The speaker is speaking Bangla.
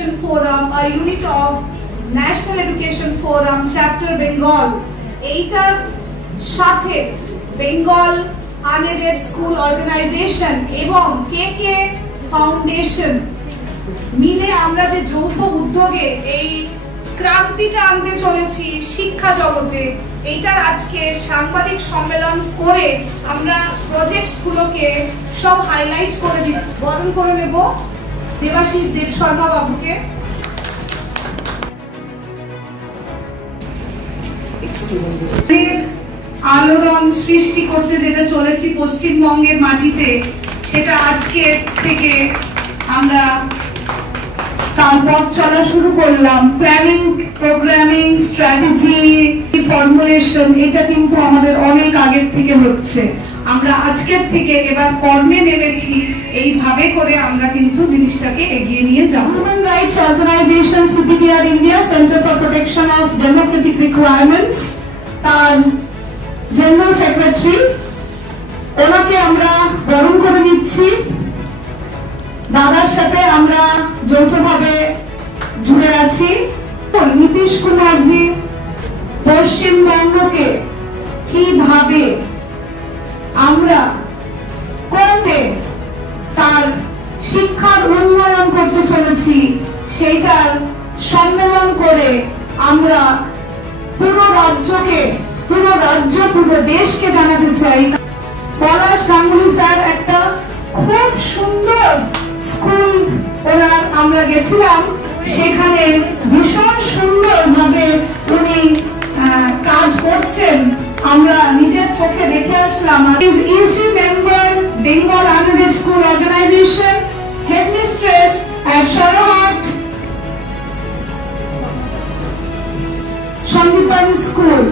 Education Forum, a unit of National Education Forum, Chapter Bengal. এইটার সাথে বেঙ্গল আনএডেড স্কুল অর্গানাইজেশন এবং KK ফাউন্ডেশন মিলে আমরা যে যৌথ উদ্যোগে এই ক্রান্তিটা আনতে চলেছি শিক্ষা জগতে, এইটার আজকে সাংবাদিক সম্মেলন করে আমরা প্রজেক্টসগুলোকে সব হাইলাইট করে দিচ্ছি। বরণ করে নেব দেবাশিস দেব শর্মা বাবুকে। আলোড়ন সৃষ্টি করতে যেটা চলেছি পশ্চিমবঙ্গের মাটিতে, সেটা আজকে থেকে আমরা তার পথ চলা শুরু করলাম। প্ল্যানিং, প্রোগ্রামিং, স্ট্র্যাটেজি, ফর্মুলেশন, এটা কিন্তু আমাদের অনেক আগের থেকে হচ্ছে। আমরা আজকের থেকে এবার কর্মে নেমেছি, এইভাবে করে আমরা কিন্তু জিনিসটাকে এগিয়ে নিয়ে যাব। Human rights organisation CPDR India, centre for protection of democratic requirements, তার জেনারেল সেক্রেটারি, ওনাকে আমরা বরণ করে নিচ্ছি। দাদার সাথে আমরা যৌথভাবে জুড়ে আছি। নীতিশ কুমারজি পশ্চিমবঙ্গকে কিভাবে আমরা তার শিক্ষার উন্নয়ন করতে চলেছি, সেইটার সম্মেলন করে আমরা পুরো রাজ্যকে, পুরো দেশকে জানাতে চাই। পলাশ গাঙ্গুলি স্যার একটা খুব সুন্দর স্কুল ওনার, আমরা গেছিলাম সেখানে, ভীষণ সুন্দর ভাবে উনি কাজ করছেন, আমরা নিজের চোখে দেখে আসলাম। EC member, Bengal unaided school organisation, headmistress at Sharahat Sandipan School।